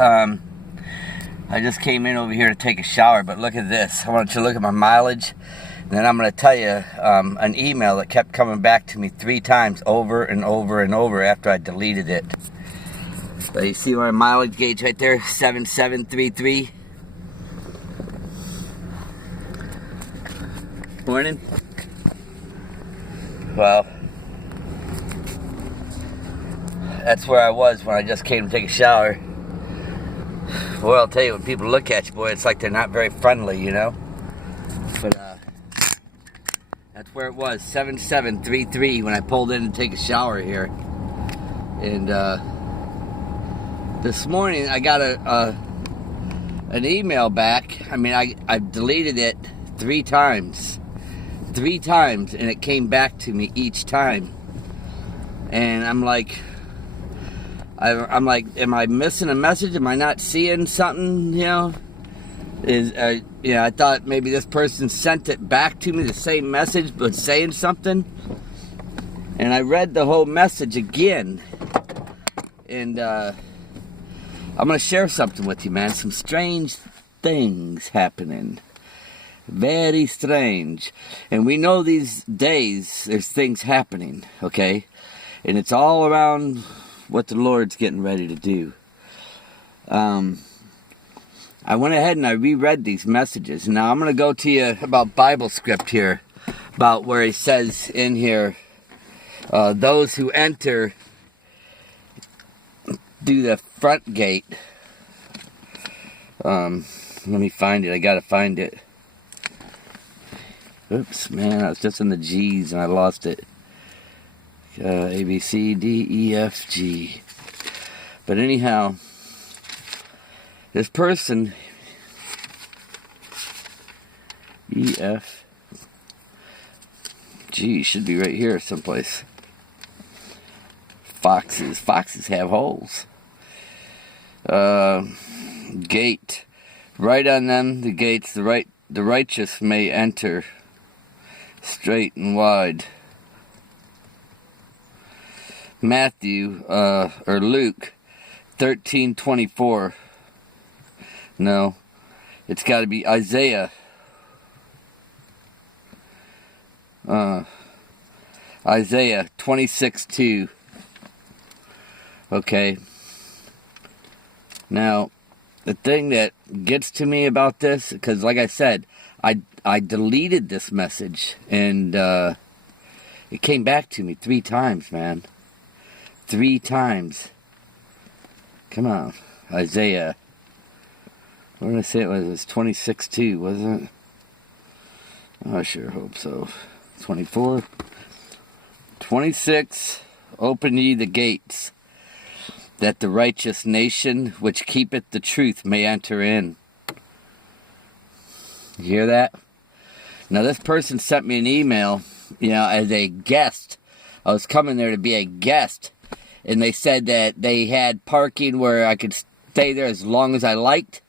I just came in over here to take a shower, but look at this. I want you to look at my mileage. And then I'm going to tell you an email that kept coming back to me 3 times over and over and over after I deleted it. So you see my mileage gauge right there, 7733. Morning. Well, that's where I was when I just came to take a shower. Boy, I'll tell you, when people look at you, boy, it's like they're not very friendly, you know? But, that's where it was, 7733, when I pulled in to take a shower here. And, this morning, I got an email back. I mean, I deleted it 3 times. 3 times, and it came back to me each time. And I'm like, am I missing a message? Am I not seeing something, you know? I thought maybe this person sent it back to me, the same message, but saying something. And I read the whole message again. And, I'm going to share something with you, man. Some strange things happening. Very strange. And we know these days there's things happening, okay? And it's all around what the Lord's getting ready to do. I went ahead and I reread these messages. Now I'm going to go to you about Bible script here. About where he says in here, those who enter through the front gate. Let me find it. I got to find it. Oops, man, I was just in the G's and I lost it. A, B, C, D, E, F, G. But anyhow, this person, E, F, G, should be right here someplace. Foxes have holes. Gate. Right on them, the gates, the righteous may enter straight and wide. Matthew, or Luke, 13:24. No, it's got to be Isaiah. Isaiah 26:2. Okay. Now, the thing that gets to me about this, because like I said, I deleted this message, and it came back to me 3 times, man. 3 times. Come on, Isaiah. What did I say it was? It was 26:2, wasn't it? I sure hope so. 24. 26. Open ye the gates, that the righteous nation which keepeth the truth may enter in. You hear that? Now this person sent me an email, as a guest. I was coming there to be a guest. And they said that they had parking where I could stay there as long as I liked.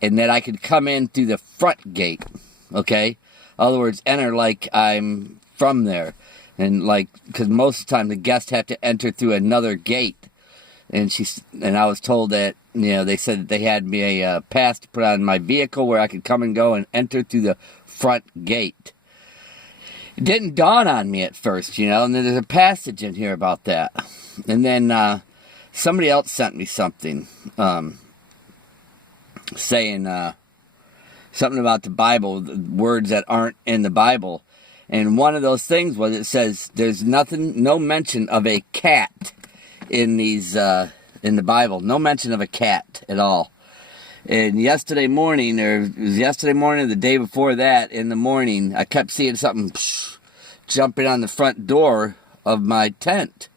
And that I could come in through the front gate. Okay? In other words, enter like I'm from there. And because most of the time the guests have to enter through another gate. And I was told that, they said that they had me a pass to put on my vehicle where I could come and go and enter through the front gate. It didn't dawn on me at first, and then there's a passage in here about that. And then somebody else sent me something saying something about the Bible, the words that aren't in the Bible. And one of those things was, it says there's no mention of a cat in these in the Bible. No mention of a cat at all. And yesterday morning, or it was yesterday morning or the day before that, in the morning, I kept seeing something jumping on the front door of my tent.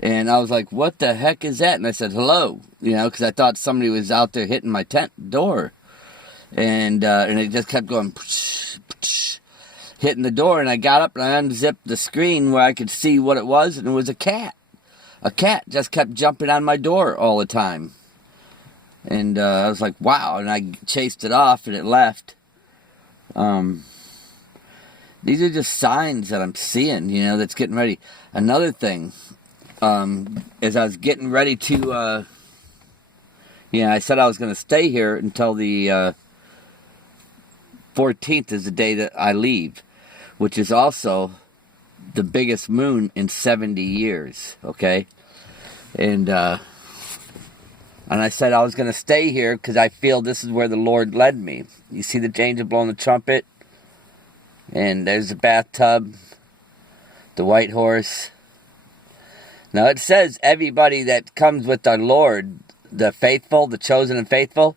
And I was like, what the heck is that? And I said, hello, because I thought somebody was out there hitting my tent door. And it just kept going, hitting the door. And I got up and I unzipped the screen where I could see what it was, and it was a cat. A cat just kept jumping on my door all the time. And I was like, wow. And I chased it off and it left. These are just signs that I'm seeing, that's getting ready. Another thing, as I was getting ready to I said I was going to stay here until the 14th is the day that I leave, which is also the biggest moon in 70 years, okay? And I said I was going to stay here because I feel this is where the Lord led me. You see the angel blowing the trumpet? And there's the bathtub, the white horse. Now it says everybody that comes with our Lord, the faithful, the chosen and faithful,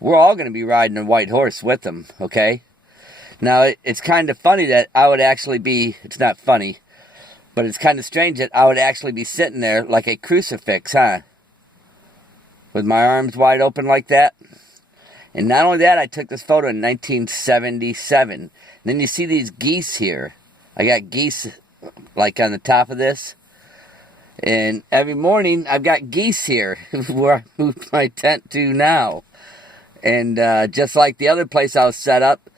we're all going to be riding a white horse with them, okay? Now it's kind of funny that I would actually be, it's not funny, but it's kind of strange that I would actually be sitting there like a crucifix, huh? With my arms wide open like that. And not only that, I took this photo in 1977. And then you see these geese here. I got geese like on the top of this. And every morning I've got geese here where I moved my tent to now. And just like the other place I was set up,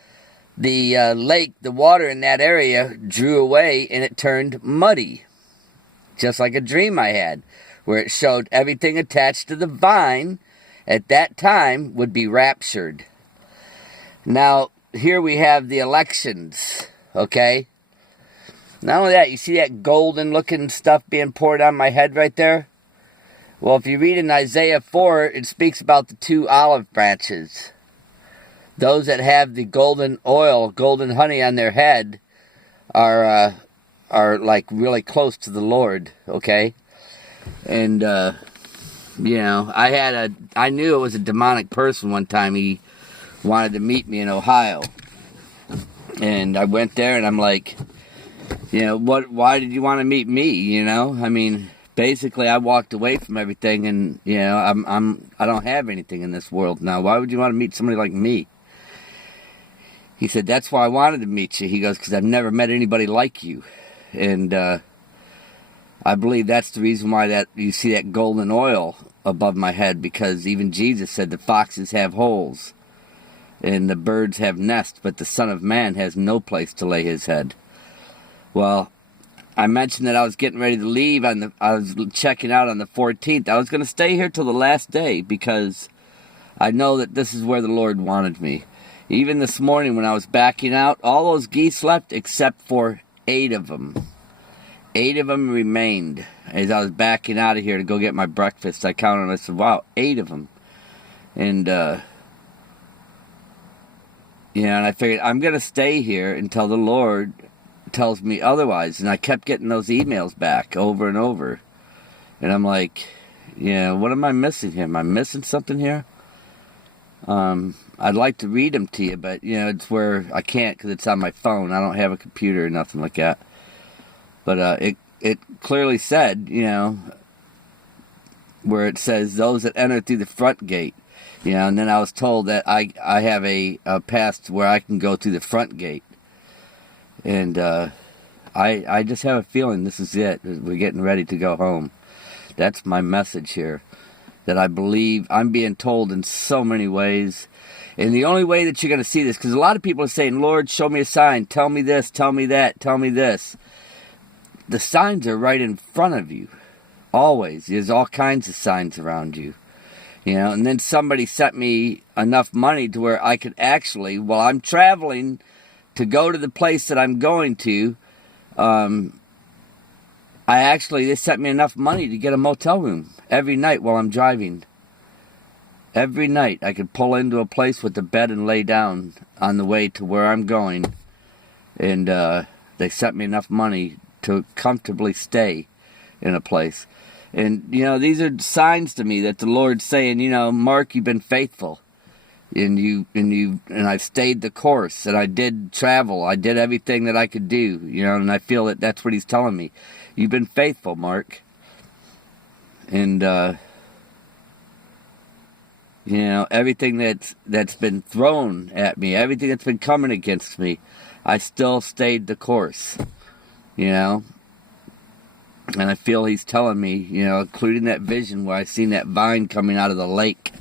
the lake, the water in that area drew away and it turned muddy. Just like a dream I had, where it showed everything attached to the vine at that time would be raptured. Now, here we have the elections, okay? Not only that, you see that golden looking stuff being poured on my head right there? Well, if you read in Isaiah 4, it speaks about the 2 olive branches. Those that have the golden oil, golden honey on their head are like really close to the Lord, okay? And, I knew it was a demonic person one time. He wanted to meet me in Ohio. And I went there and I'm like, why did you want to meet me, I mean, basically I walked away from everything and, I don't have anything in this world now. Why would you want to meet somebody like me? He said, that's why I wanted to meet you. He goes, because I've never met anybody like you. And, I believe that's the reason why that you see that golden oil above my head, because even Jesus said the foxes have holes and the birds have nests, but the Son of Man has no place to lay his head. Well, I mentioned that I was getting ready to leave. I was checking out on the 14th. I was going to stay here till the last day because I know that this is where the Lord wanted me. Even this morning when I was backing out, all those geese left except for 8 of them. 8 of them remained. As I was backing out of here to go get my breakfast, I counted and I said, wow, 8 of them. And, and I figured I'm going to stay here until the Lord tells me otherwise. And I kept getting those emails back over and over. And I'm like, what am I missing here? Am I missing something here? I'd like to read them to you, but, it's where I can't because it's on my phone. I don't have a computer or nothing like that. But it clearly said, where it says those that enter through the front gate, and then I was told that I have a pass where I can go through the front gate. And I just have a feeling this is it. We're getting ready to go home. That's my message here, that I believe I'm being told in so many ways. And the only way that you're going to see this, because a lot of people are saying, Lord, show me a sign. Tell me this, tell me that, tell me this. The signs are right in front of you. Always. There's all kinds of signs around you. And then somebody sent me enough money to where I could actually, while I'm traveling to go to the place that I'm going to, they sent me enough money to get a motel room every night while I'm driving. Every night I could pull into a place with a bed and lay down on the way to where I'm going. And they sent me enough money to comfortably stay in a place. And, these are signs to me that the Lord's saying, Mark, you've been faithful. And I've stayed the course. And I did travel. I did everything that I could do, and I feel that that's what he's telling me. You've been faithful, Mark. And, everything that's been thrown at me, everything that's been coming against me, I still stayed the course. And I feel he's telling me, including that vision where I seen that vine coming out of the lake.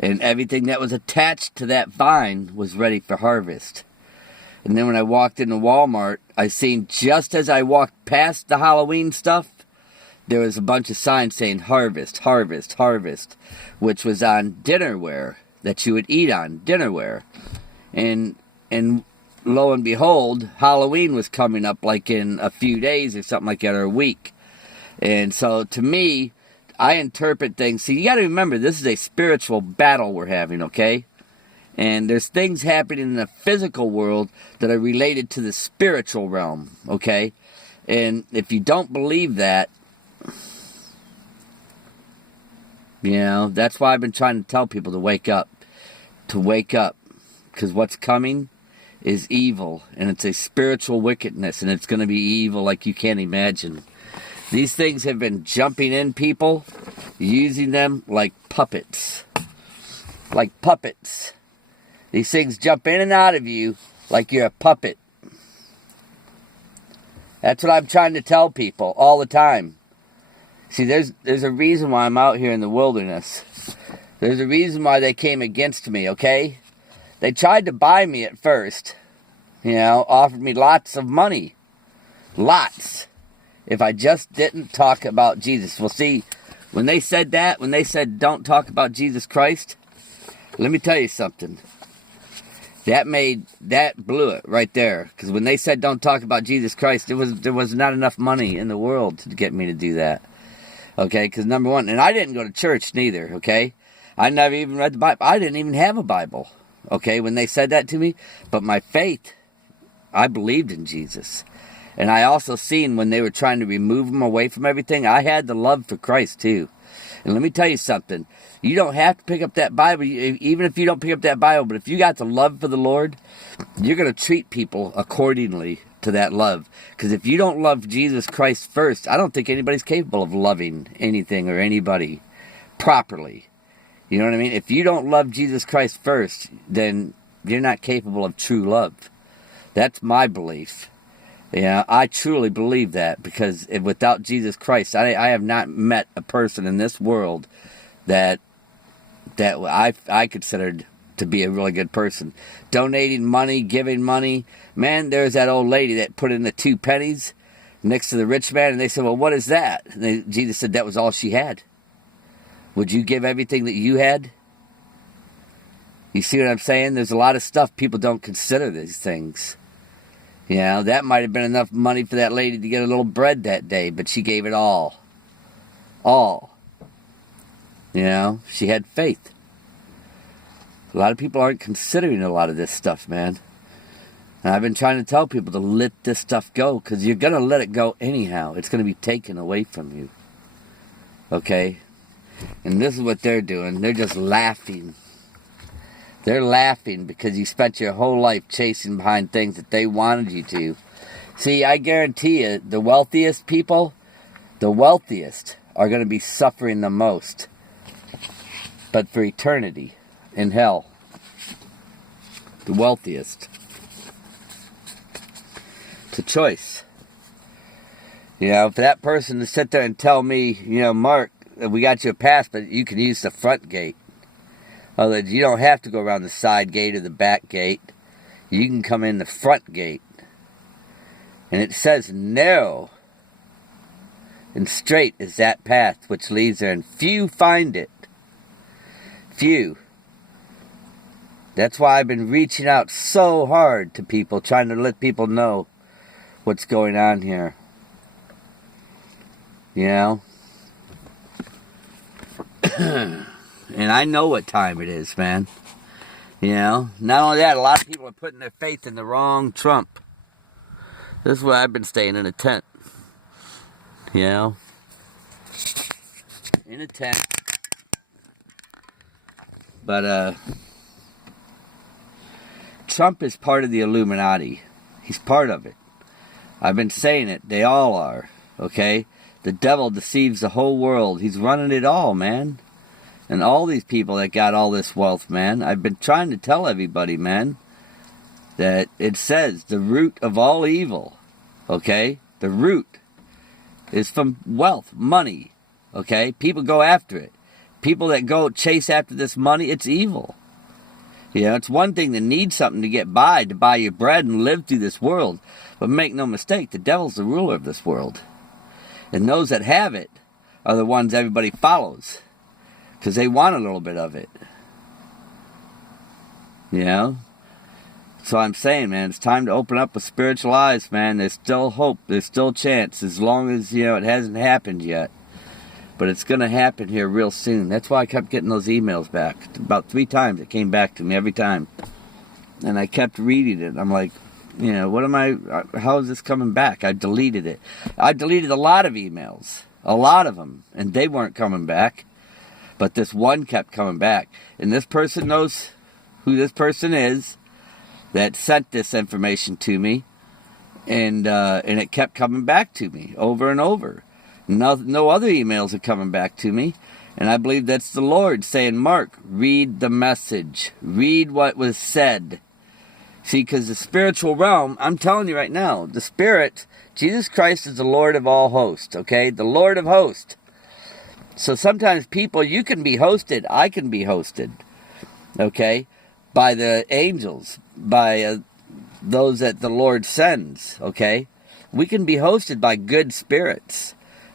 And everything that was attached to that vine was ready for harvest. And then when I walked into Walmart, I seen just as I walked past the Halloween stuff, there was a bunch of signs saying harvest, harvest, harvest, which was on dinnerware that you would eat on, dinnerware. And lo and behold, Halloween was coming up like in a few days or something like that, or a week. And so to me, I interpret things. See, you got to remember, this is a spiritual battle we're having, okay? And there's things happening in the physical world that are related to the spiritual realm, okay? And if you don't believe that, you know, that's why I've been trying to tell people to wake up. To wake up. Because what's coming is evil. And it's a spiritual wickedness. And it's going to be evil like you can't imagine. These things have been jumping in people, using them like puppets. Like puppets. These things jump in and out of you like you're a puppet. That's what I'm trying to tell people all the time. See, there's a reason why I'm out here in the wilderness. There's a reason why they came against me, okay? They tried to buy me at first. You know, offered me lots of money. Lots. If I just didn't talk about Jesus. Well, see, when they said that, when they said don't talk about Jesus Christ, let me tell you something. That blew it right there. Because when they said don't talk about Jesus Christ, there was not enough money in the world to get me to do that. Okay, because number one, and I didn't go to church neither, okay? I never even read the Bible. I didn't even have a Bible, okay, when they said that to me. But my faith, I believed in Jesus. And I also seen when they were trying to remove him away from everything, I had the love for Christ too. And let me tell you something. You don't have to pick up that Bible, even if you don't pick up that Bible. But if you got the love for the Lord, you're going to treat people accordingly to that love. Because if you don't love Jesus Christ first, I don't think anybody's capable of loving anything or anybody properly. You know what I mean? If you don't love Jesus Christ first, then you're not capable of true love. That's my belief. Yeah, I truly believe that, because without Jesus Christ, I have not met a person in this world that I considered to be a really good person. Donating money, giving money. Man, there's that old lady that put in the 2 pennies next to the rich man, and they said, well, what is that? And Jesus said that was all she had. Would you give everything that you had? You see what I'm saying? There's a lot of stuff people don't consider these things. You know, that might have been enough money for that lady to get a little bread that day, but she gave it all. All. You know, she had faith. A lot of people aren't considering a lot of this stuff, man. And I've been trying to tell people to let this stuff go, because you're going to let it go anyhow. It's going to be taken away from you. Okay? And this is what they're doing. They're just laughing. They're laughing because you spent your whole life chasing behind things that they wanted you to. See, I guarantee you, the wealthiest people, the wealthiest, are going to be suffering the most. But for eternity in hell. The wealthiest. It's a choice. You know, for that person to sit there and tell me, you know, Mark, we got you a pass, but you can use the front gate. Well, you don't have to go around the side gate or the back gate. You can come in the front gate. And it says narrow and straight is that path which leads there, and few find it. Few. That's why I've been reaching out so hard to people, trying to let people know what's going on here. You know? And I know what time it is, man. You know? Not only that, a lot of people are putting their faith in the wrong Trump. This is why I've been staying in a tent. You know? In a tent. But, Trump is part of the Illuminati. He's part of it. I've been saying it. They all are. Okay? The devil deceives the whole world. He's running it all, man. And all these people that got all this wealth, man. I've been trying to tell everybody, man, that it says the root of all evil. Okay? The root is from wealth, money. Okay? People go after it. People that go chase after this money, it's evil. You know, it's one thing to need something to get by, to buy your bread and live through this world. But make no mistake, the devil's the ruler of this world. And those that have it are the ones everybody follows, because they want a little bit of it. You know? So I'm saying, man, it's time to open up with spiritual eyes, man. There's still hope. There's still chance, as long as, it hasn't happened yet. But it's going to happen here real soon. That's why I kept getting those emails back. About 3 times it came back to me every time. And I kept reading it. I'm like, how is this coming back? I deleted it. I deleted a lot of emails. A lot of them. And they weren't coming back. But this one kept coming back. And this person knows who this person is that sent this information to me, and it kept coming back to me over and over. No other emails are coming back to me, and I believe that's the Lord saying, Mark, read the message. Read what was said. See, because the spiritual realm, I'm telling you right now, the Spirit, Jesus Christ is the Lord of all hosts, okay? The Lord of hosts. So sometimes people, you can be hosted, I can be hosted, okay? By the angels, by those that the Lord sends, okay? We can be hosted by good spirits,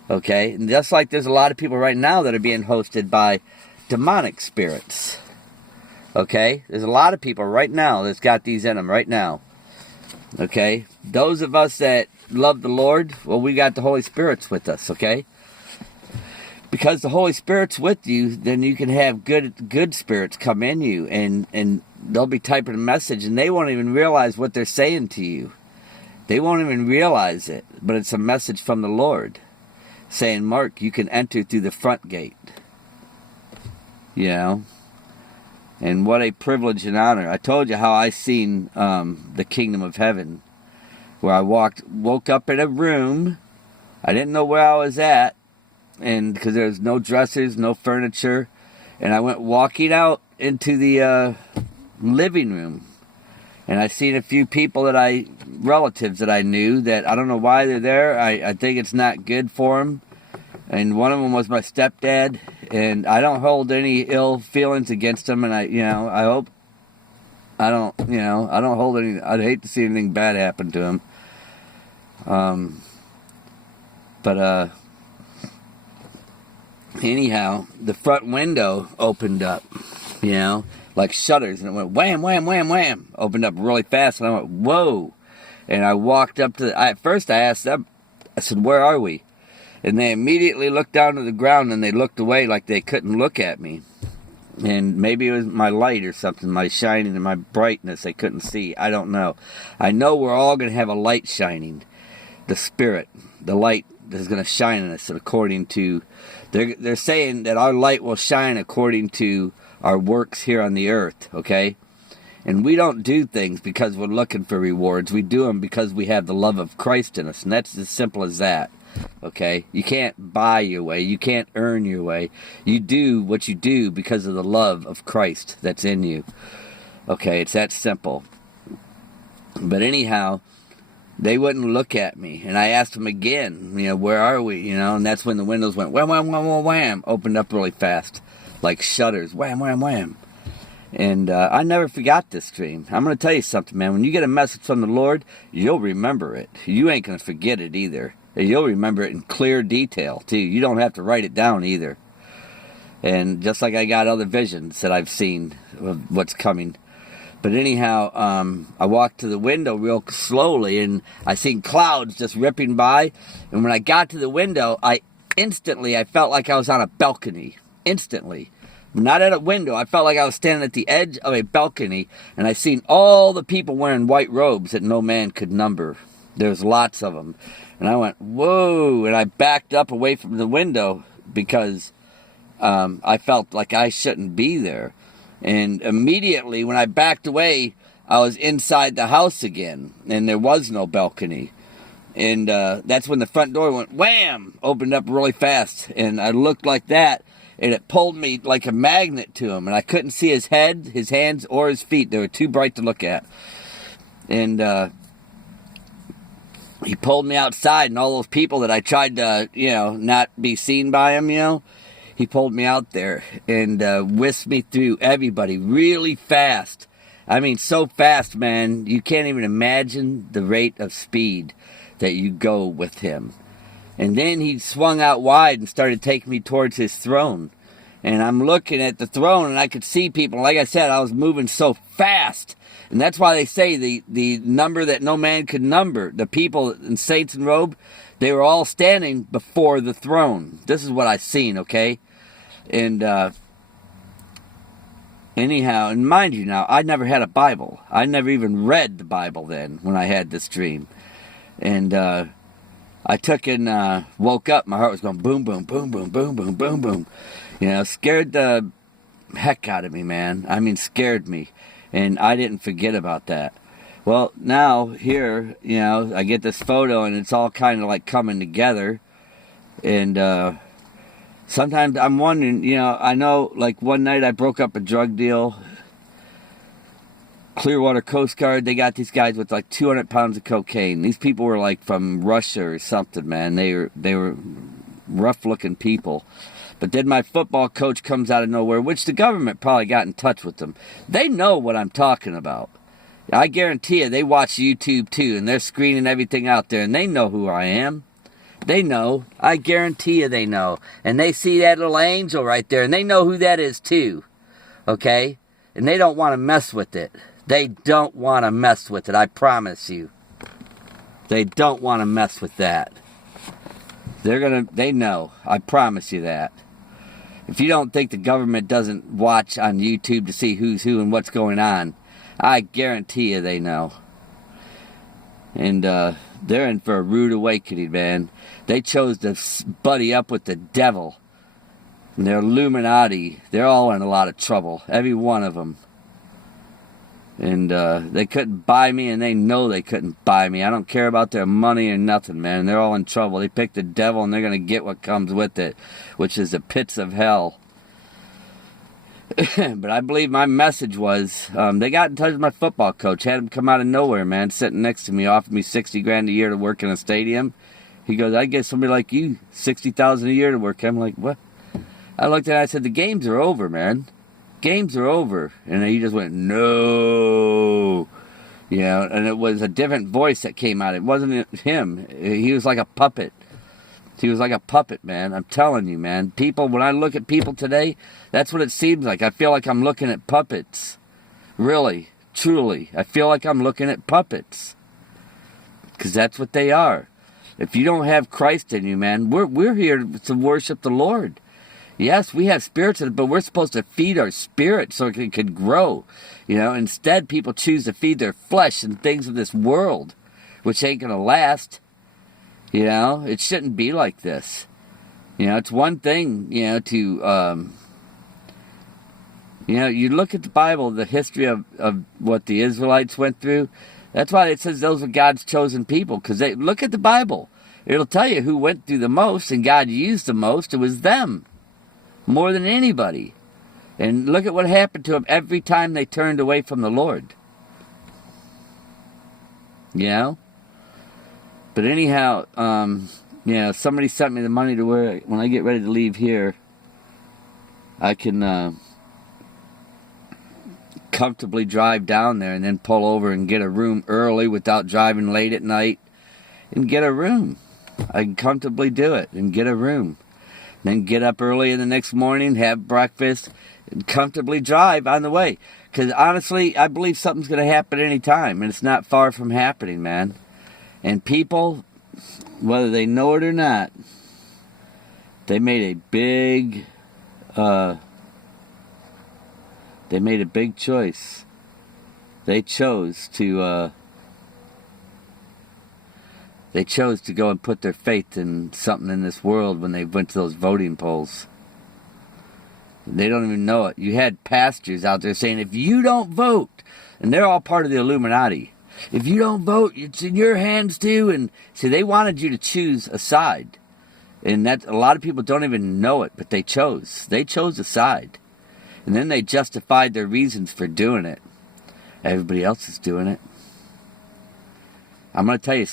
okay? And just like there's a lot of people right now that are being hosted by demonic spirits, okay? There's a lot of people right now that's got these in them right now, okay? Those of us that love the Lord, well, we got the Holy Spirits with us, okay? Because the Holy Spirit's with you, then you can have good spirits come in you, and they'll be typing a message, and they won't even realize what they're saying to you. They won't even realize it, but it's a message from the Lord saying, Mark, you can enter through the front gate. You know? And what a privilege and honor. I told you how I seen the kingdom of heaven, where I woke up in a room. I didn't know where I was at, and because there's no dressers, no furniture, and I went walking out into the living room, and I seen a few people relatives that I knew, that I don't know why they're there. I think it's not good for them, and one of them was my stepdad, and I don't hold any ill feelings against him, and I hope I don't hold any. I'd hate to see anything bad happen to him. But anyhow, the front window opened up, like shutters, and it went wham, wham, wham, wham. Opened up really fast, and I went, whoa. And I walked up to at first I asked them, I said, where are we? And they immediately looked down to the ground, and they looked away like they couldn't look at me. And maybe it was my light or something, my shining and my brightness they couldn't see. I don't know. I know we're all going to have a light shining. The Spirit, the light is going to shine on us according to... They're saying that our light will shine according to our works here on the earth, okay? And we don't do things because we're looking for rewards. We do them because we have the love of Christ in us, and that's as simple as that, okay? You can't buy your way. You can't earn your way. You do what you do because of the love of Christ that's in you, okay? It's that simple. But anyhow, they wouldn't look at me, and I asked them again, where are we, and that's when the windows went wham, wham, wham, wham, wham, opened up really fast, like shutters, wham, wham, wham. And I never forgot this dream. I'm going to tell you something, man. When you get a message from the Lord, you'll remember it. You ain't going to forget it either. You'll remember it in clear detail, too. You don't have to write it down either. And just like I got other visions that I've seen of what's coming. But anyhow, I walked to the window real slowly, and I seen clouds just ripping by. And when I got to the window, I felt like I was on a balcony. Instantly. Not at a window. I felt like I was standing at the edge of a balcony, and I seen all the people wearing white robes that no man could number. There's lots of them. And I went, whoa, and I backed up away from the window because I felt like I shouldn't be there. And immediately when I backed away, I was inside the house again, and there was no balcony. And that's when the front door went wham, opened up really fast, and I looked like that, and it pulled me like a magnet to him, and I couldn't see his head, his hands, or his feet. They were too bright to look at. And he pulled me outside, and all those people that I tried to, not be seen by him, he pulled me out there and whisked me through everybody really fast. I mean, so fast, man, you can't even imagine the rate of speed that you go with him. And then he swung out wide and started taking me towards his throne. And I'm looking at the throne, and I could see people. Like I said, I was moving so fast. And that's why they say the number that no man could number. The people in saints in robe, they were all standing before the throne. This is what I seen, okay? And anyhow, and mind you now, I never had a Bible. I never even read the Bible then when I had this dream. And I took and woke up. My heart was going boom, boom, boom, boom, boom, boom, boom, boom. You know, scared the heck out of me, man. I mean, scared me. And I didn't forget about that. Well, now, here, you know, I get this photo, and it's all kind of like coming together. And sometimes I'm wondering, you know, I know, like, one night I broke up a drug deal. Clearwater Coast Guard, they got these guys with like 200 pounds of cocaine. These people were like from Russia or something, man. They were rough-looking people. But then my football coach comes out of nowhere, which the government probably got in touch with them. They know what I'm talking about. I guarantee you, they watch YouTube too, and they're screening everything out there, and they know who I am. They know. I guarantee you they know. And they see that little angel right there, and they know who that is too. Okay? And they don't want to mess with it. They don't want to mess with it, I promise you. They don't want to mess with that. They know. I promise you that. If you don't think the government doesn't watch on YouTube to see who's who and what's going on, I guarantee you they know. And they're in for a rude awakening, man. They chose to buddy up with the devil. And they're Illuminati. They're all in a lot of trouble. Every one of them. And they couldn't buy me, and they know they couldn't buy me. I don't care about their money or nothing, man. They're all in trouble. They picked the devil, and they're going to get what comes with it, which is the pits of hell. But I believe my message was, they got in touch with my football coach, had him come out of nowhere, man, sitting next to me, offered me $60,000 a year to work in a stadium. He goes, I get somebody like you $60,000 a year to work. I'm like, what? I looked at it, I said, the games are over, man. Games are over. And he just went, no. You know, and it was a different voice that came out. It wasn't him. He was like a puppet. He was like a puppet, man. I'm telling you, man. People, when I look at people today, that's what it seems like. I feel like I'm looking at puppets. Really, truly. I feel like I'm looking at puppets. Because that's what they are. If you don't have Christ in you, man, we're here to worship the Lord. Yes, we have spirits, but we're supposed to feed our spirit so it can grow. You know, instead, people choose to feed their flesh and things of this world, which ain't going to last. You know, it shouldn't be like this. You know, it's one thing, you know, to, you know, you look at the Bible, the history of what the Israelites went through. That's why it says those are God's chosen people, because they look at the Bible. It'll tell you who went through the most and God used the most. It was them. More than anybody. And look at what happened to them every time they turned away from the Lord. You know? But anyhow, you know, somebody sent me the money to where when I get ready to leave here, I can comfortably drive down there and then pull over and get a room early without driving late at night and get a room. I can comfortably do it and get a room. Then get up early in the next morning, have breakfast, and comfortably drive on the way. Because honestly, I believe something's going to happen any time, and it's not far from happening, man. And people, whether they know it or not, they made a big choice. They chose to go and put their faith in something in this world when they went to those voting polls. They don't even know it. You had pastors out there saying, if you don't vote, and they're all part of the Illuminati, if you don't vote, it's in your hands too. And see, they wanted you to choose a side. And that a lot of people don't even know it, but they chose. They chose a side. And then they justified their reasons for doing it. Everybody else is doing it. I'm going to tell you